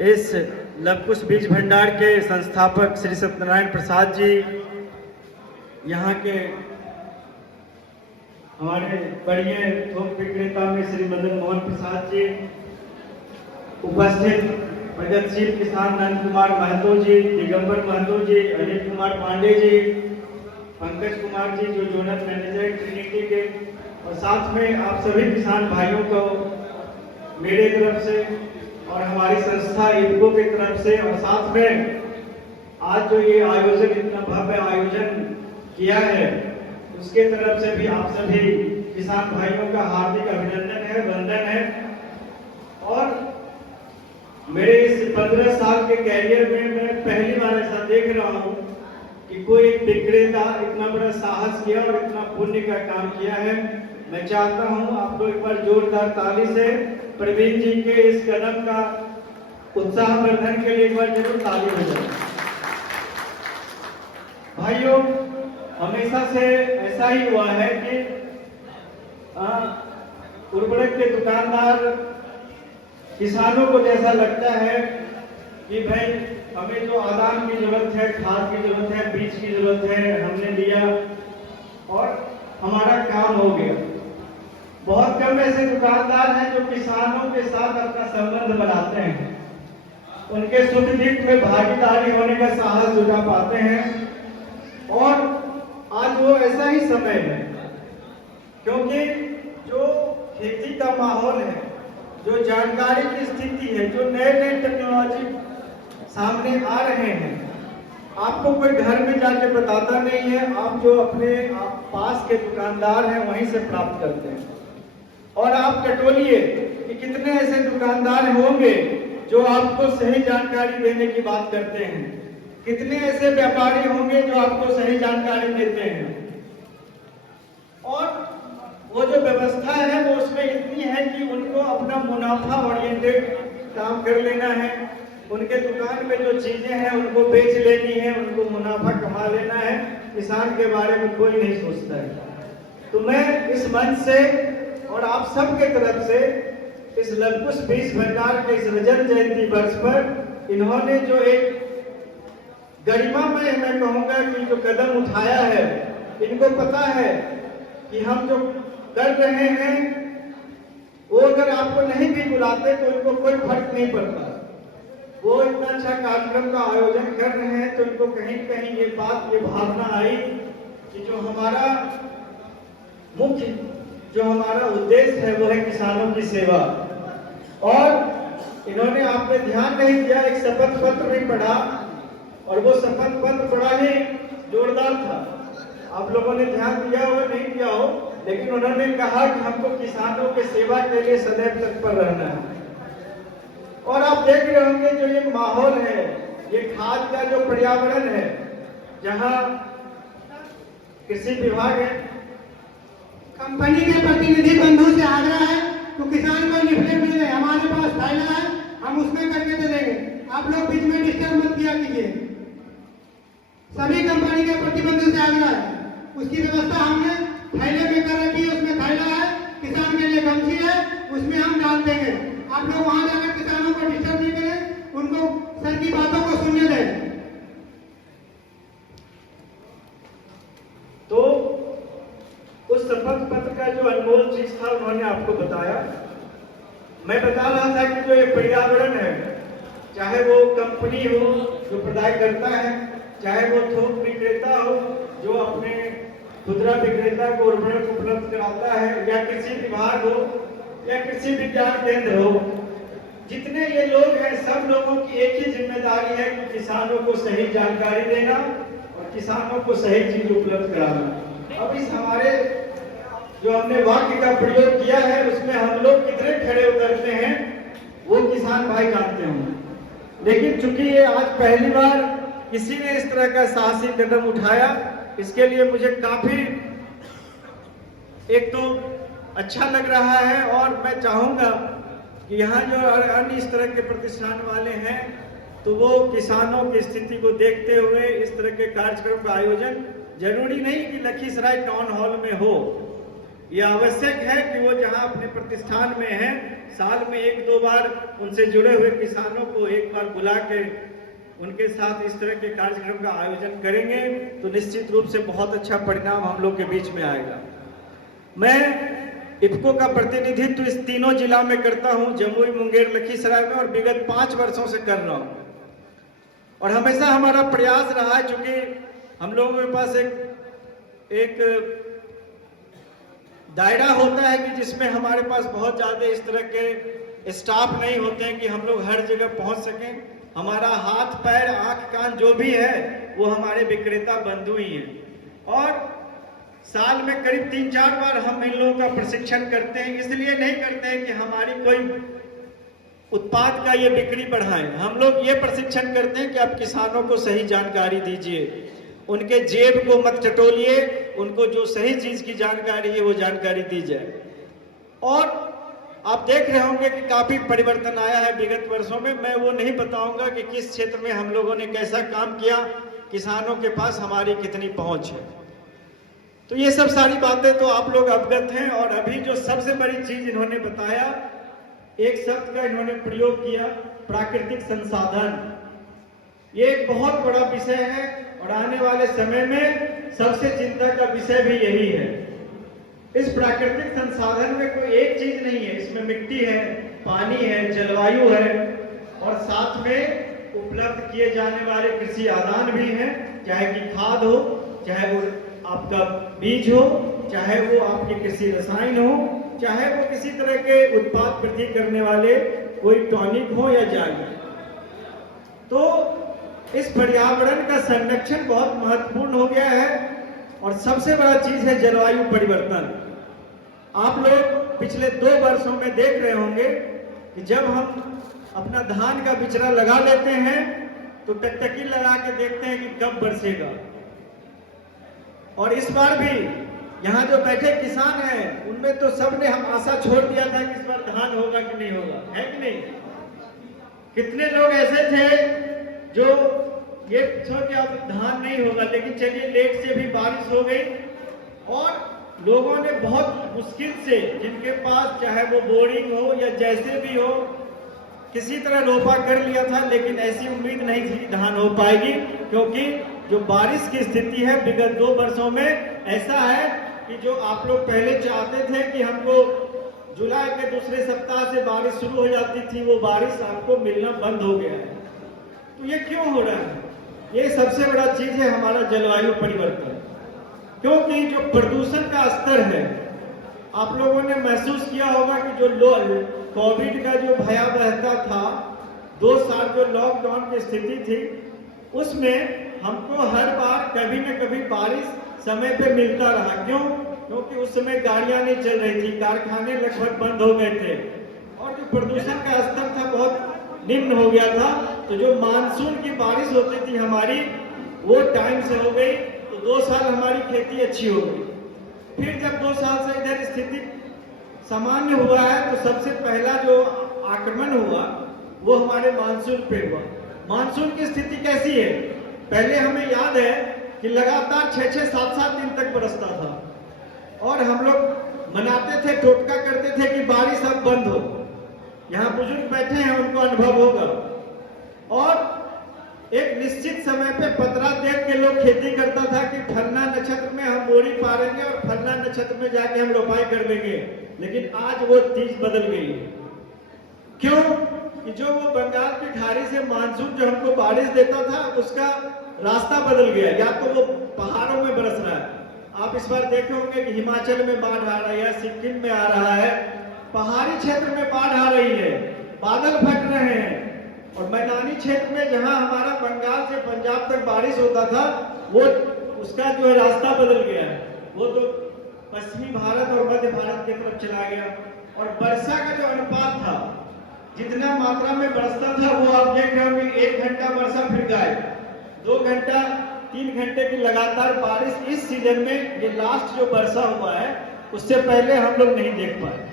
इस लवकुश बीज भंडार के संस्थापक श्री सत्यनारायण प्रसाद जी, यहाँ के हमारे बड़िए थोक विक्रेता में श्री मदन मोहन प्रसाद जी, उपस्थित प्रगतिशील किसान नंद कुमार महतो जी, दिगंबर महतो जी, अनिल कुमार पांडे जी, पंकज कुमार जी जो जोनल मैनेजर ट्रिनिटी के, और साथ में आप सभी किसान भाइयों को मेरे तरफ से और हमारी संस्था इफ्को की तरफ से, और साथ में आज जो ये आयोजन, इतना भव्य आयोजन किया है, उसके तरफ से भी आप सभी किसान भाइयों का हार्दिक अभिनंदन है, वंदन है। और मेरे इस 15 साल के कैरियर में मैं पहली बार ऐसा देख रहा हूँ कि कोई विक्रेता इतना बड़ा साहस किया और इतना पुण्य का काम किया है। मैं चाहता हूँ आप लोग एक बार जोरदार ताली से प्रवीण जी के इस कदम का उत्साहवर्धन के लिए एक बार जरूर ताली हो जाए। भाइयों, हमेशा से ऐसा ही हुआ है कि उर्वरक के दुकानदार किसानों को जैसा लगता है कि भाई हमें जो आदान की जरूरत है, खाद की जरूरत है, बीज की जरूरत है, हमने लिया और हमारा काम हो गया। बहुत कम ऐसे दुकानदार हैं जो किसानों के साथ अपना संबंध बनाते हैं, उनके सुख दुख में भागीदारी होने का साहस जुटा पाते हैं। और आज वो ऐसा ही समय है, क्योंकि जो खेती का माहौल है, जो जानकारी की स्थिति है, जो नए नए टेक्नोलॉजी सामने आ रहे हैं, आपको कोई घर में जाके बताता नहीं है, आप जो अपने पास के दुकानदार हैं वहीं से प्राप्त करते हैं। और आप टटोलिए कि कितने ऐसे दुकानदार होंगे जो आपको सही जानकारी देने की बात करते हैं, कितने ऐसे व्यापारी होंगे जो आपको सही जानकारी देते हैं। और वो जो व्यवस्था है वो उसमें इतनी है कि उनको अपना मुनाफा ओरिएंटेड काम कर लेना है, उनके दुकान में जो चीजें हैं उनको बेच लेनी है, उनको मुनाफा कमा लेना है, किसान के बारे में कोई नहीं सोचता है। तो मैं इस मंच से और आप सब के तरफ से इस लवकुश बीज भंडार के इस रजत जयंती वर्ष पर इन्होंने जो एक गरिमामय, मैं कहूँगा कि जो कदम उठाया है, इनको पता है कि हम जो कर रहे हैं वो अगर आपको नहीं भी बुलाते तो इनको कोई फर्क नहीं पड़ता। वो इतना अच्छा कार्यक्रम का आयोजन कर रहे हैं तो इनको कहीं कहीं ये बात, ये भावना आई कि जो हमारा मुख्य, जो हमारा उद्देश्य है वो है किसानों की सेवा। और इन्होंने, आपने ध्यान नहीं दिया, एक शपथ पत्र भी पढ़ा और वो शपथ पत्र बड़ा ही जोरदार था। आप लोगों ने ध्यान दिया हो नहीं दिया हो, लेकिन उन्होंने कहा कि हमको किसानों के सेवा के लिए सदैव तत्पर रहना है। और आप देख रहे होंगे जो ये माहौल है, ये खाद का जो पर्यावरण है, जहां कृषि विभाग है, कंपनी के प्रतिनिधि बंधु से आग्रह है तो किसान को लिफलेट मिल गए, हमारे पास थैला है, हम उसमें करके दे देंगे, आप लोग बीच में डिस्टर्ब मत किया कीजिए। सभी कंपनी के प्रतिबंधु से आग्रह है, उसकी व्यवस्था हमने थैले में कर रखी है, उसमें थैला है, किसान के लिए गमछी है, उसमें हम डाल देंगे। आप लोग वहां जाकर किसानों को डिस्टर्ब नहीं करें, उनको सर की बातों को सुनने दें। तो उस शपथ पत्र का जो अनमोल चीज था उन्होंने आपको बताया। मैं बता रहा था कि जो ये पर्यावरण है, चाहे वो कंपनी हो जो प्रदाय करता है, चाहे वो थोक विक्रेता हो जो अपने खुदरा विक्रेता को उर्वरक उपलब्ध कराता है, या कृषि विभाग हो या कृषि विज्ञान केंद्र हो, जितने ये लोग हैं, सब लोगों की एक ही जिम्मेदारी है कि किसानों को सही जानकारी देना और किसानों को सही चीज उपलब्ध कराना। अब इस हमारे जो हमने वाक्य का प्रयोग किया है उसमें हम लोग कितने खड़े उतरते हैं वो किसान भाई जानते होंगे, लेकिन चूंकि ये आज पहली बार किसी ने इस तरह का साहसी कदम उठाया, इसके लिए मुझे काफी एक तो अच्छा लग रहा है। और मैं चाहूंगा कि यहाँ जो अन्य इस तरह के प्रतिष्ठान वाले हैं तो वो किसानों की स्थिति को देखते हुए इस तरह के कार्यक्रम का आयोजन, जरूरी नहीं कि लखीसराय टाउन हॉल में हो, ये आवश्यक है कि वो जहाँ अपने प्रतिष्ठान में है साल में 1-2 बार उनसे जुड़े हुए किसानों को एक बार बुला के उनके साथ इस तरह के कार्यक्रम का आयोजन करेंगे तो निश्चित रूप से बहुत अच्छा परिणाम हम लोग के बीच में आएगा। मैं इफ्को का प्रतिनिधित्व इस तीनों जिला में करता हूं, जमुई, मुंगेर, लखीसराय में, और विगत 5 वर्षों से कर रहा हूं। और हमेशा हमारा प्रयास रहा है, चूंकि हम लोगों के पास एक दायरा होता है कि जिसमें हमारे पास बहुत ज्यादा इस तरह के स्टाफ नहीं होते हैं कि हम लोग हर जगह पहुंच सकें। हमारा हाथ, पैर, आंख, कान जो भी है वो हमारे विक्रेता बंधु ही हैं। और साल में करीब 3-4 बार हम इन लोगों का प्रशिक्षण करते हैं। इसलिए नहीं करते हैं कि हमारी कोई उत्पाद का ये बिक्री बढ़ाएं। हम लोग ये प्रशिक्षण करते हैं कि आप किसानों को सही जानकारी दीजिए, उनके जेब को मत टटोलिए, उनको जो सही चीज की जानकारी है वो जानकारी दी जाए। और आप देख रहे होंगे कि काफी परिवर्तन आया है विगत वर्षों में। मैं वो नहीं बताऊंगा कि किस क्षेत्र में हम लोगों ने कैसा काम किया, किसानों के पास हमारी कितनी पहुंच है। तो ये सब सारी बातें तो आप लोग अवगत हैं। और अभी जो सबसे बड़ी चीज इन्होंने बताया, एक शब्द का इन्होंने प्रयोग किया, प्राकृतिक संसाधन। ये एक बहुत बड़ा विषय है और आने वाले समय में सबसे चिंता का विषय भी यही है। इस प्राकृतिक संसाधन में कोई एक चीज नहीं है, इसमें मिट्टी है, पानी है, जलवायु है और साथ में उपलब्ध किए जाने वाले कृषि आदान भी हैं, चाहे कि खाद हो, चाहे वो आपका बीज हो, चाहे वो आपके कृषि रसायन हो, चाहे वो किसी तरह के उत्पाद वृद्धि करने वाले कोई टॉनिक हो या जाली। तो इस पर्यावरण का संरक्षण बहुत महत्वपूर्ण हो गया है। और सबसे बड़ा चीज है जलवायु परिवर्तन। आप लोग पिछले 2 वर्षों में देख रहे होंगे कि जब हम अपना धान का बिचड़ा लगा लेते हैं तो टकटकी लगा के देखते हैं कि कब बरसेगा। और इस बार भी यहाँ जो बैठे किसान हैं उनमें तो सबने हम आशा छोड़ दिया था कि इस बार धान होगा कि नहीं होगा, है कि नहीं? कितने लोग ऐसे थे जो ये पूछो कि अब धान नहीं होगा, लेकिन चलिए लेट से भी बारिश हो गई और लोगों ने बहुत मुश्किल से, जिनके पास चाहे वो बोरिंग हो या जैसे भी हो, किसी तरह रोपा कर लिया था। लेकिन ऐसी उम्मीद नहीं थी धान हो पाएगी, क्योंकि जो बारिश की स्थिति है विगत 2 वर्षों में ऐसा है कि जो आप लोग पहले चाहते थे कि हमको जुलाई के दूसरे सप्ताह से बारिश शुरू हो जाती थी, वो बारिश आपको मिलना बंद हो गया है। तो ये क्यों हो रहा है? ये सबसे बड़ा चीज है हमारा जलवायु परिवर्तन। क्योंकि जो प्रदूषण का स्तर है, आप लोगों ने महसूस किया होगा कि जो कोविड का जो भयावहता था, 2 साल जो लॉकडाउन की स्थिति थी, उसमें हमको हर बार कभी न कभी बारिश समय पे मिलता रहा। क्यों? क्योंकि उस समय गाड़ियां नहीं चल रही थी, कारखाने लगभग बंद हो गए थे और जो प्रदूषण का स्तर था बहुत निम्न हो गया था। तो जो मानसून की बारिश होती थी हमारी, वो टाइम से हो गई, तो 2 साल हमारी खेती अच्छी हो गई। फिर जब 2 साल से इधर स्थिति सामान्य हुआ है, तो सबसे पहला जो आक्रमण हुआ वो हमारे मानसून पे हुआ। मानसून की स्थिति कैसी है? पहले हमें याद है कि लगातार 6-6, 7-7 दिन तक बरसता था और हम लोग मनाते थे, टोटका करते थे कि बारिश अब बंद हो। यहाँ बुजुर्ग बैठे हैं, उनको अनुभव होगा। और एक निश्चित समय पे पतरा देख के लोग खेती करता था कि फलना नक्षत्र में हम बोरी पारेंगे और फलना नक्षत्र में जाके हम रोपाई कर देंगे। लेकिन आज वो चीज बदल गई है। क्यों? कि जो वो बंगाल की खाड़ी से मानसून जो हमको बारिश देता था, उसका रास्ता बदल गया, या तो वो पहाड़ों में बरस रहा है। आप इस बार देखे होंगे कि हिमाचल में बाढ़ आ रही है, सिक्किम में आ रहा है, पहाड़ी क्षेत्र में बाढ़ आ रही है, बादल फट रहे हैं। और मैदानी क्षेत्र में जहां हमारा बंगाल से पंजाब तक बारिश होता था, वो उसका जो रास्ता बदल गया है, वो तो पश्चिमी भारत और मध्य भारत की तरफ चला गया। और वर्षा का जो अनुपात था, जितना मात्रा में बरसता था, वो आप देख रहे होंगे 1 घंटा वर्षा फिर गायब, 2 घंटा 3 घंटे की लगातार बारिश इस सीजन में, ये लास्ट जो वर्षा हुआ है उससे पहले हम लोग नहीं देख पाए।